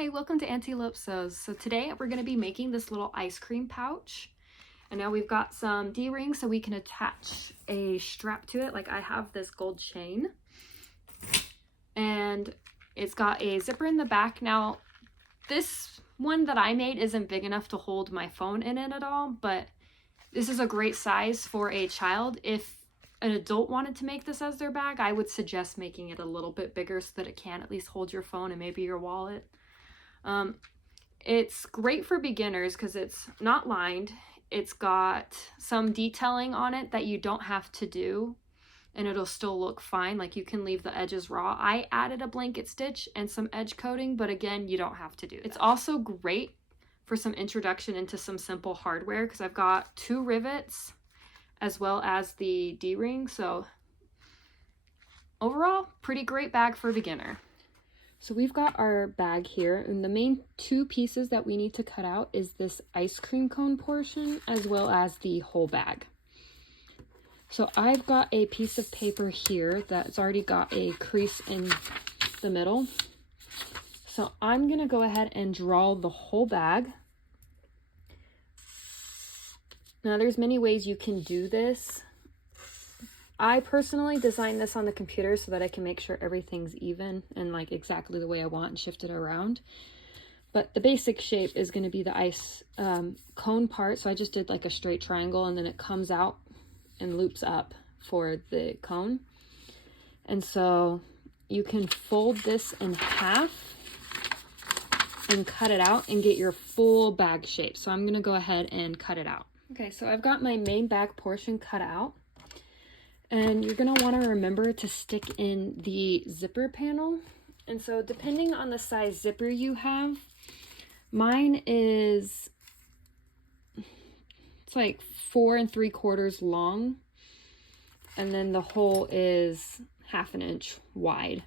Hi, welcome to Antelope Sews. So today we're going to be making this little ice cream pouch. And now we've got some D-rings so we can attach a strap to it. Like I have this gold chain. And it's got a zipper in the back. Now this one that I made isn't big enough to hold my phone in it at all, but this is a great size for a child. If an adult wanted to make this as their bag, I would suggest making it a little bit bigger so that it can at least hold your phone and maybe your wallet. It's great for beginners because it's not lined. It's got some detailing on it that you don't have to do and it'll still look fine. Like you can leave the edges raw. I added a blanket stitch and some edge coating, but again, you don't have to do that. It's also great for some introduction into some simple hardware because I've got 2 rivets as well as the D-ring. So overall, pretty great bag for a beginner. So we've got our bag here, and the main 2 pieces that we need to cut out is this ice cream cone portion as well as the whole bag. So I've got a piece of paper here that's already got a crease in the middle. So I'm gonna go ahead and draw the whole bag. Now there's many ways you can do this. I personally designed this on the computer so that I can make sure everything's even and like exactly the way I want and shift it around. But the basic shape is going to be the ice cone part. So I just did like a straight triangle and then it comes out and loops up for the cone. And so you can fold this in half and cut it out and get your full bag shape. So I'm going to go ahead and cut it out. Okay, so I've got my main bag portion cut out. And you're going to want to remember to stick in the zipper panel. And so depending on the size zipper you have, mine is, it's like 4 3/4 long. And then the hole is 1/2 inch wide.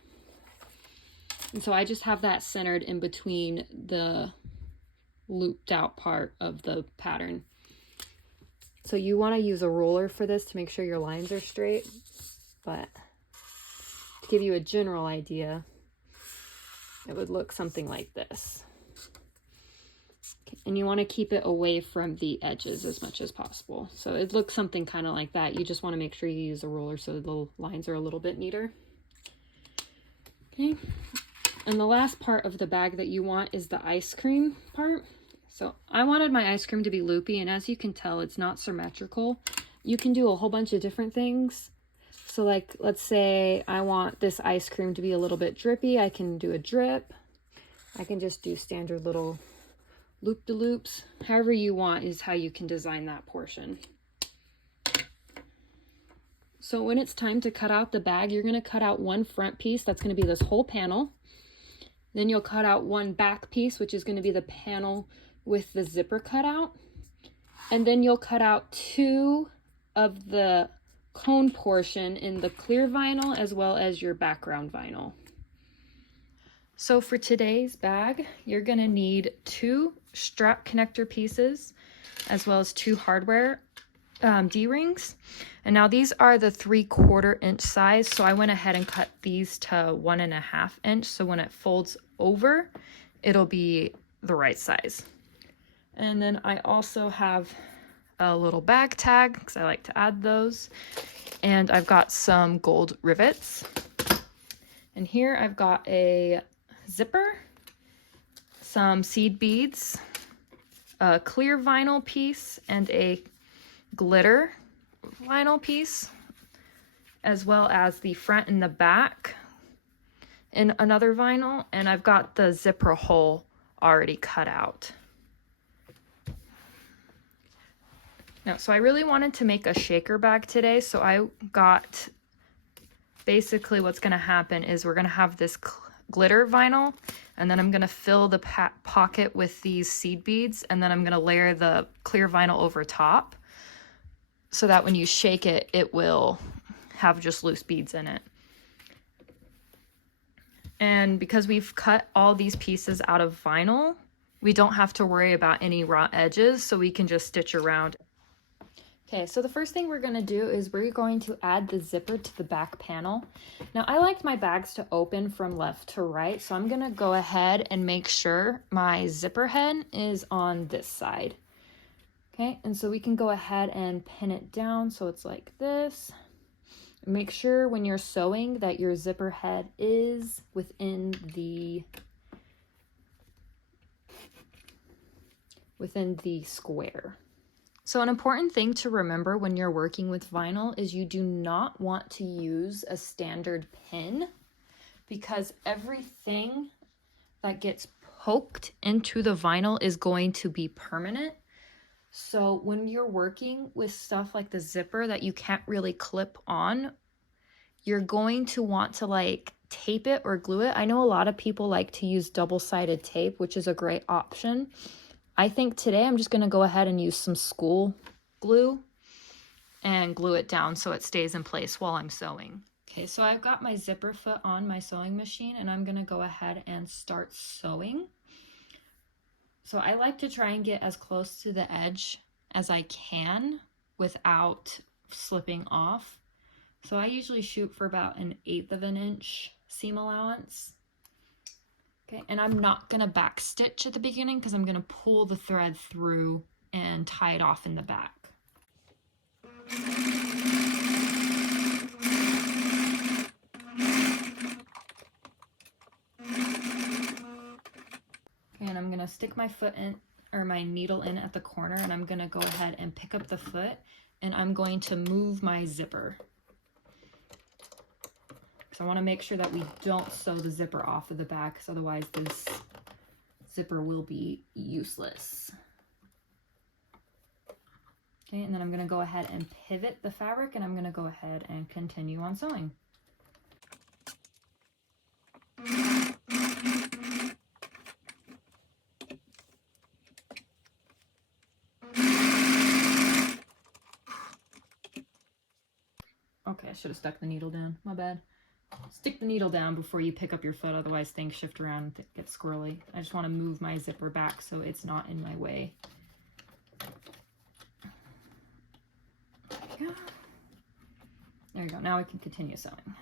And so I just have that centered in between the looped out part of the pattern. So you want to use a ruler for this to make sure your lines are straight, but to give you a general idea, it would look something like this. Okay. And you want to keep it away from the edges as much as possible. So it looks something kind of like that. You just want to make sure you use a ruler so the lines are a little bit neater. Okay. And the last part of the bag that you want is the ice cream part. So I wanted my ice cream to be loopy, and as you can tell, it's not symmetrical. You can do a whole bunch of different things. So like, let's say I want this ice cream to be a little bit drippy. I can do a drip. I can just do standard little loop-de-loops. However you want is how you can design that portion. So when it's time to cut out the bag, you're gonna cut out one front piece. That's gonna be this whole panel. Then you'll cut out one back piece, which is gonna be the panel with the zipper cut out, and then you'll cut out 2 of the cone portion in the clear vinyl as well as your background vinyl. So for today's bag, you're gonna need 2 strap connector pieces as well as 2 hardware D-rings. And now these are the 3/4 inch size, so I went ahead and cut these to 1.5 inch, so when it folds over, it'll be the right size. And then I also have a little bag tag because I like to add those. And I've got some gold rivets. And here I've got a zipper, some seed beads, a clear vinyl piece, and a glitter vinyl piece, as well as the front and the back in another vinyl. And I've got the zipper hole already cut out. Now, so I really wanted to make a shaker bag today, so I got, basically what's going to happen is we're going to have this glitter vinyl, and then I'm going to fill the pocket with these seed beads, and then I'm going to layer the clear vinyl over top so that when you shake it, it will have just loose beads in it. And because we've cut all these pieces out of vinyl, we don't have to worry about any raw edges, so we can just stitch around. Okay, so the first thing we're going to do is we're going to add the zipper to the back panel. Now, I like my bags to open from left to right, so I'm going to go ahead and make sure my zipper head is on this side. Okay, and so we can go ahead and pin it down so it's like this. Make sure when you're sewing that your zipper head is within the square. So an important thing to remember when you're working with vinyl is you do not want to use a standard pin, because everything that gets poked into the vinyl is going to be permanent. So when you're working with stuff like the zipper that you can't really clip on, you're going to want to like tape it or glue it. I know a lot of people like to use double-sided tape, which is a great option. I think today I'm just going to go ahead and use some school glue and glue it down so it stays in place while I'm sewing. Okay, so I've got my zipper foot on my sewing machine and I'm going to go ahead and start sewing. So I like to try and get as close to the edge as I can without slipping off. So I usually shoot for about 1/8 of an inch seam allowance. Okay, and I'm not gonna back stitch at the beginning because I'm gonna pull the thread through and tie it off in the back. Okay, and I'm gonna stick my foot in, or my needle in at the corner, and I'm gonna go ahead and pick up the foot, and I'm going to move my zipper. So I want to make sure that we don't sew the zipper off of the back, because otherwise this zipper will be useless. Okay, and then I'm going to go ahead and pivot the fabric, and I'm going to go ahead and continue on sewing. Okay, I should have stuck the needle down. My bad. Stick the needle down before you pick up your foot, otherwise things shift around and get squirrely. I just want to move my zipper back so it's not in my way. There we go. There we go. Now we can continue sewing.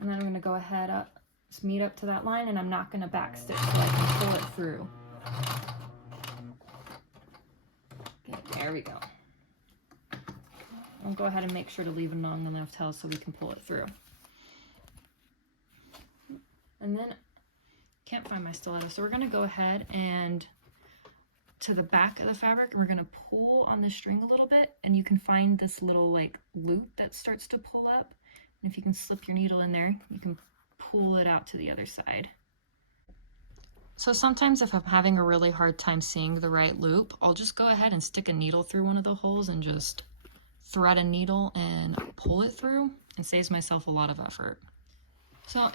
And then I'm going to go ahead up, meet up to that line, and I'm not going to back stitch so I can pull it through. Okay, there we go. I'll go ahead and make sure to leave a long enough tail so we can pull it through. And then, can't find my stiletto, so we're going to go ahead and to the back of the fabric, and we're going to pull on the string a little bit, and you can find this little like loop that starts to pull up. And if you can slip your needle in there, you can pull it out to the other side. So sometimes if I'm having a really hard time seeing the right loop, I'll just go ahead and stick a needle through one of the holes and just thread a needle and pull it through, and saves myself a lot of effort. So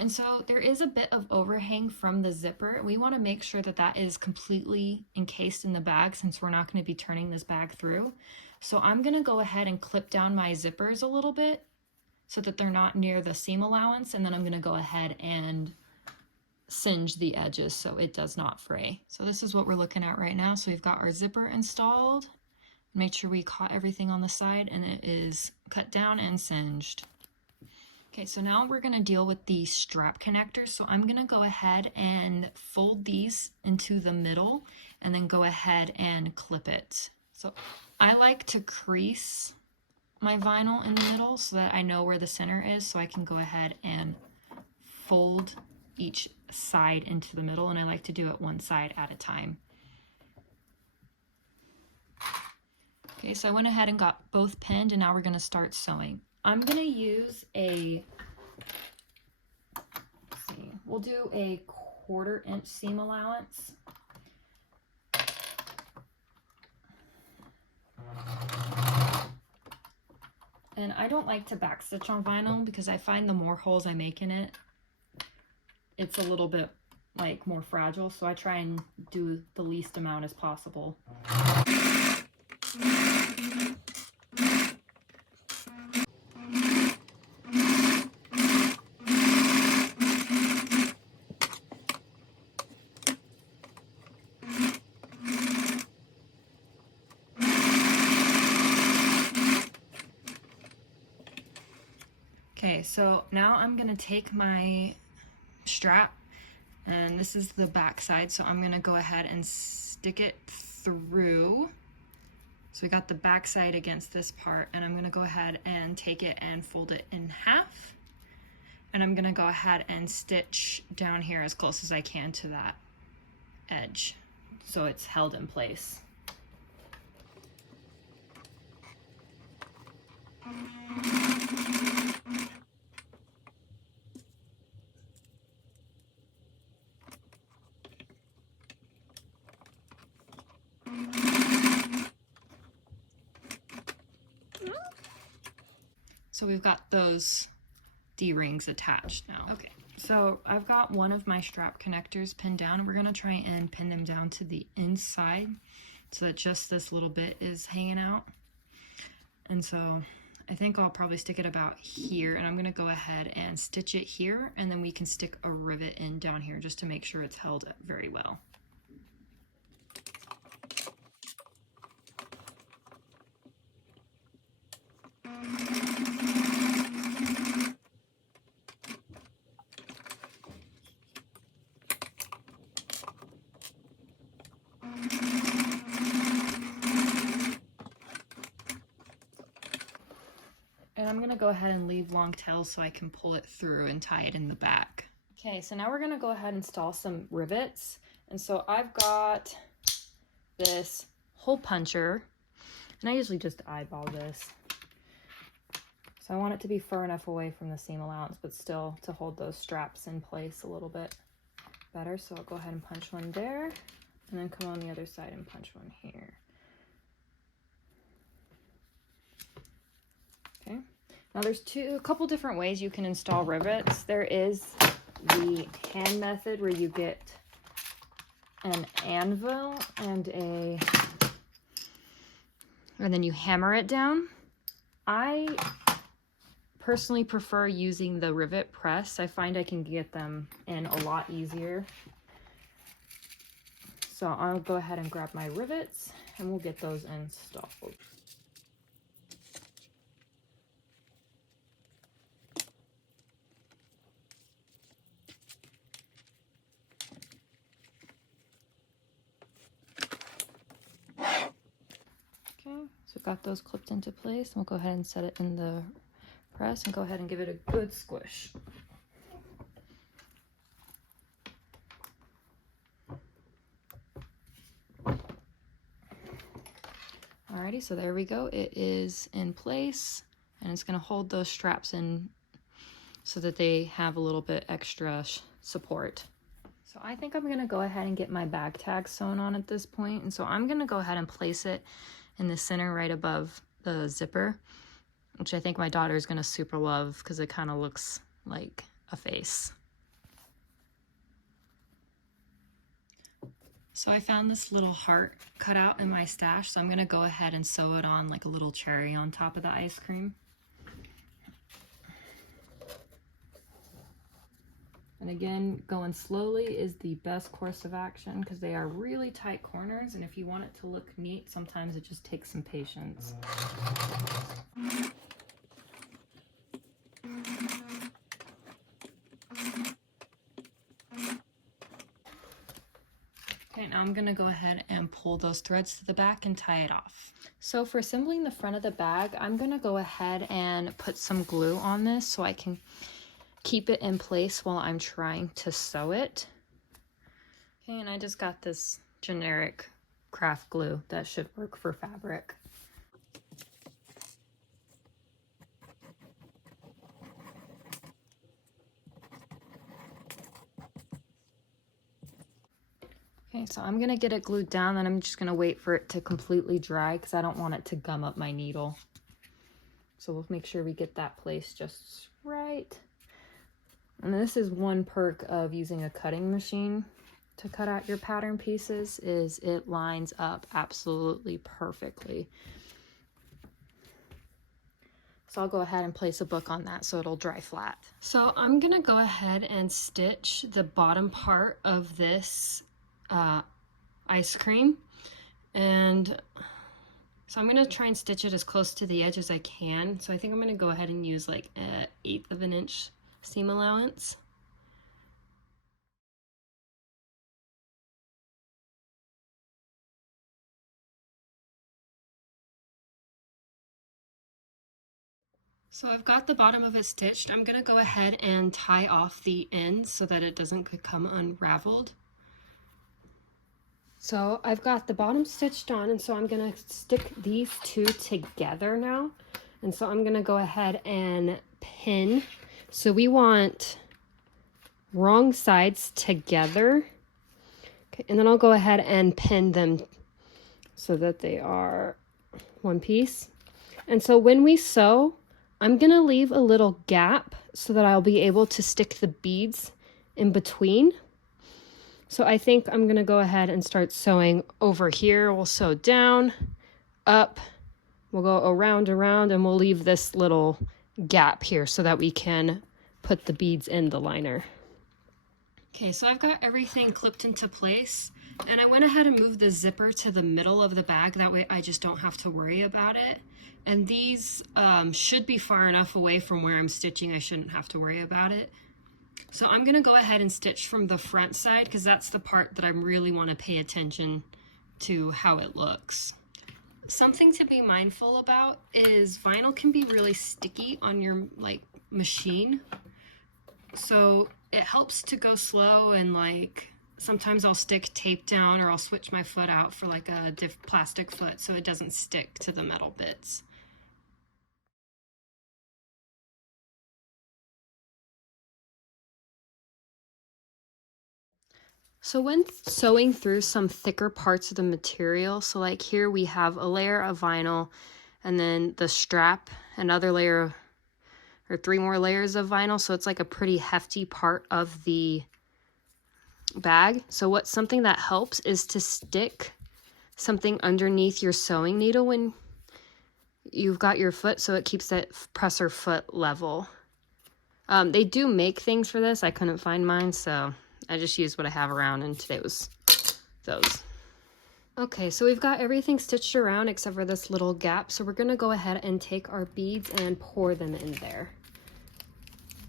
there is a bit of overhang from the zipper. We want to make sure that that is completely encased in the bag, since we're not going to be turning this bag through. So I'm going to go ahead and clip down my zippers a little bit so that they're not near the seam allowance, and then I'm going to go ahead and singe the edges so it does not fray. So this is what we're looking at right now. So we've got our zipper installed. Make sure we caught everything on the side, and it is cut down and singed. Okay, so now we're going to deal with the strap connectors. So I'm going to go ahead and fold these into the middle and then go ahead and clip it. So I like to crease my vinyl in the middle so that I know where the center is, so I can go ahead and fold each side into the middle, and I like to do it one side at a time. Okay, so I went ahead and got both pinned, and now we're going to start sewing. I'm going to use we'll do a 1/4 inch seam allowance. And I don't like to backstitch on vinyl because I find the more holes I make in it, it's a little bit like more fragile, so I try and do the least amount as possible. Okay, so now I'm gonna take my strap, and this is the back side, so I'm gonna go ahead and stick it through. So we got the back side against this part, and I'm gonna go ahead and take it and fold it in half. And I'm gonna go ahead and stitch down here as close as I can to that edge, so it's held in place. So we've got those D-rings attached now. Okay, so I've got one of my strap connectors pinned down. We're gonna try and pin them down to the inside so that just this little bit is hanging out. And so I think I'll probably stick it about here, and I'm gonna go ahead and stitch it here, and then we can stick a rivet in down here just to make sure it's held very well. And I'm gonna go ahead and leave long tails so I can pull it through and tie it in the back. Okay, so now we're gonna go ahead and install some rivets. And so I've got this hole puncher, and I usually just eyeball this. So I want it to be far enough away from the seam allowance, but still to hold those straps in place a little bit better. So I'll go ahead and punch one there, and then come on the other side and punch one here. Okay. Now there's a couple different ways you can install rivets. There is the hand method where you get an anvil and then you hammer it down. I personally prefer using the rivet press. I find I can get them in a lot easier. So I'll go ahead and grab my rivets and we'll get those installed. Okay, so we've got those clipped into place, and we'll go ahead and set it in the press and go ahead and give it a good squish. Alrighty, so there we go. It is in place, and it's going to hold those straps in so that they have a little bit extra support. So I think I'm going to go ahead and get my bag tag sewn on at this point, and so I'm going to go ahead and place it in the center right above the zipper, which I think my daughter is going to super love because it kind of looks like a face. So I found this little heart cut out in my stash, so I'm going to go ahead and sew it on like a little cherry on top of the ice cream. And again, going slowly is the best course of action because they are really tight corners, and if you want it to look neat, sometimes it just takes some patience. Okay, now I'm gonna go ahead and pull those threads to the back and tie it off. So for assembling the front of the bag, I'm gonna go ahead and put some glue on this so I can keep it in place while I'm trying to sew it. Okay, and I just got this generic craft glue that should work for fabric. Okay, so I'm gonna get it glued down, and I'm just gonna wait for it to completely dry because I don't want it to gum up my needle. So we'll make sure we get that placed just right. And this is one perk of using a cutting machine to cut out your pattern pieces, is it lines up absolutely perfectly. So I'll go ahead and place a book on that so it'll dry flat. So I'm gonna go ahead and stitch the bottom part of this ice cream, and So I'm going to try and stitch it as close to the edge as I can. So I think I'm going to go ahead and use like an 1/8 of an inch seam allowance. So I've got the bottom of it stitched. I'm going to go ahead and tie off the ends so that it doesn't become unraveled. So I've got the bottom stitched on, and so I'm going to stick these two together now. And so I'm going to go ahead and pin. So we want wrong sides together. Okay, and then I'll go ahead and pin them so that they are one piece. And so when we sew, I'm going to leave a little gap so that I'll be able to stick the beads in between. So I think I'm going to go ahead and start sewing over here. We'll sew down, up, we'll go around, and we'll leave this little gap here so that we can put the beads in the liner. Okay, so I've got everything clipped into place, and I went ahead and moved the zipper to the middle of the bag. That way I just don't have to worry about it. And these should be far enough away from where I'm stitching, I shouldn't have to worry about it. So I'm going to go ahead and stitch from the front side because that's the part that I really want to pay attention to how it looks. Something to be mindful about is vinyl can be really sticky on your machine. So it helps to go slow, and sometimes I'll stick tape down, or I'll switch my foot out for like a plastic foot so it doesn't stick to the metal bits. So when sewing through some thicker parts of the material, so like here we have a layer of vinyl and then the strap, another layer or 3 more layers of vinyl, so it's like a pretty hefty part of the bag. So something that helps is to stick something underneath your sewing needle when you've got your foot, so it keeps that presser foot level. They do make things for this. I couldn't find mine, so I just used what I have around, and today was those. Okay, so we've got everything stitched around except for this little gap. So we're gonna go ahead and take our beads and pour them in there.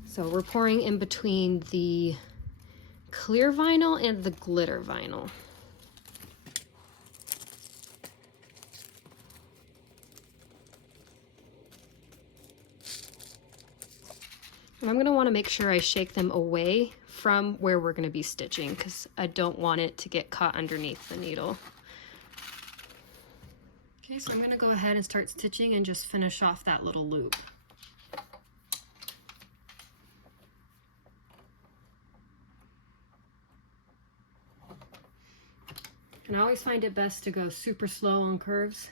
So we're pouring in between the clear vinyl and the glitter vinyl. And I'm gonna wanna make sure I shake them away from where we're gonna be stitching because I don't want it to get caught underneath the needle. Okay, so I'm gonna go ahead and start stitching and just finish off that little loop. And I always find it best to go super slow on curves.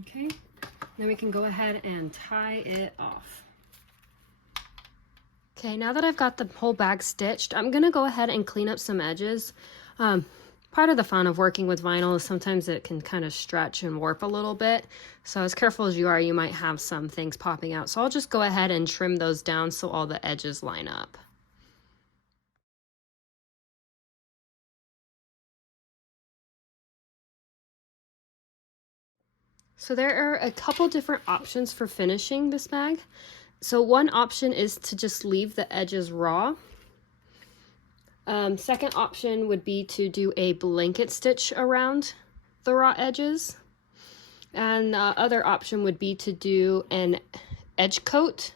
Okay, then we can go ahead and tie it off. Okay, now that I've got the whole bag stitched, I'm gonna go ahead and clean up some edges. Part of the fun of working with vinyl is sometimes it can kind of stretch and warp a little bit. So as careful as you are, you might have some things popping out. So I'll just go ahead and trim those down so all the edges line up. So there are a couple different options for finishing this bag. So one option is to just leave the edges raw. Second option would be to do a blanket stitch around the raw edges. And the other option would be to do an edge coat.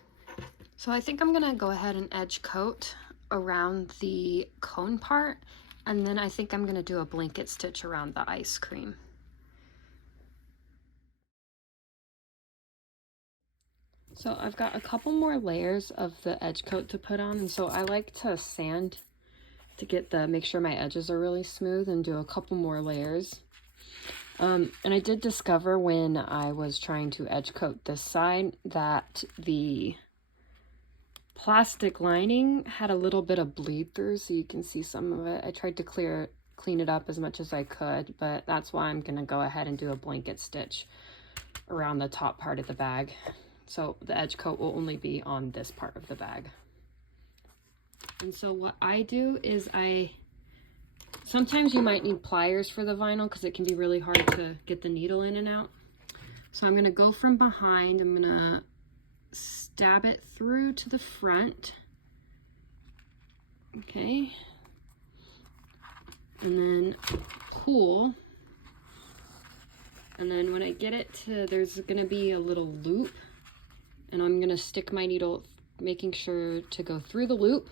So I think I'm gonna go ahead and edge coat around the cone part, and then I think I'm gonna do a blanket stitch around the ice cream. So I've got a couple more layers of the edge coat to put on, and so I like to sand to make sure my edges are really smooth and do a couple more layers. And I did discover when I was trying to edge coat this side that the plastic lining had a little bit of bleed through, so you can see some of it. I tried to clean it up as much as I could, but that's why I'm gonna go ahead and do a blanket stitch around the top part of the bag. So the edge coat will only be on this part of the bag. And so what I do is sometimes you might need pliers for the vinyl because it can be really hard to get the needle in and out. So I'm gonna go from behind, I'm gonna stab it through to the front. Okay. And then pull. And then when I get it to, there's gonna be a little loop, and I'm gonna stick my needle, making sure to go through the loop,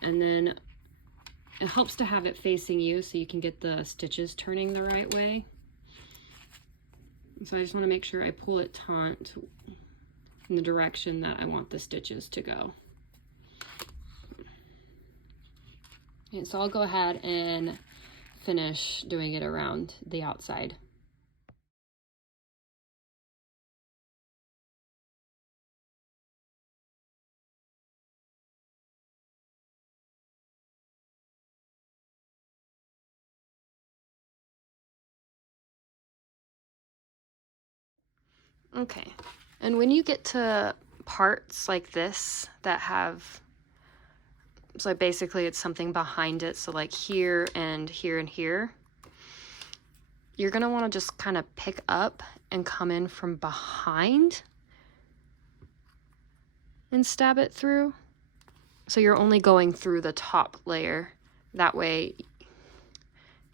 and then it helps to have it facing you so you can get the stitches turning the right way. So I just want to make sure I pull it taut in the direction that I want the stitches to go. And so I'll go ahead and finish doing it around the outside. Okay, and when you get to parts like this that have, so basically it's something behind it, so like here and here and here, you're gonna wanna just kind of pick up and come in from behind and stab it through. So you're only going through the top layer that way,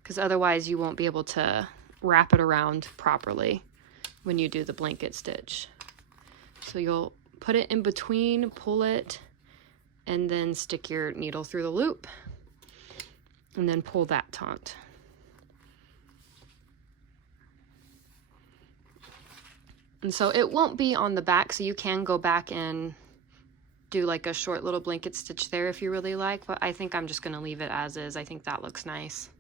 because otherwise you won't be able to wrap it around properly when you do the blanket stitch. So you'll put it in between, pull it, and then stick your needle through the loop, and then pull that taut. And so it won't be on the back, so you can go back and do like a short little blanket stitch there if you really like, but I think I'm just gonna leave it as is. I think that looks nice.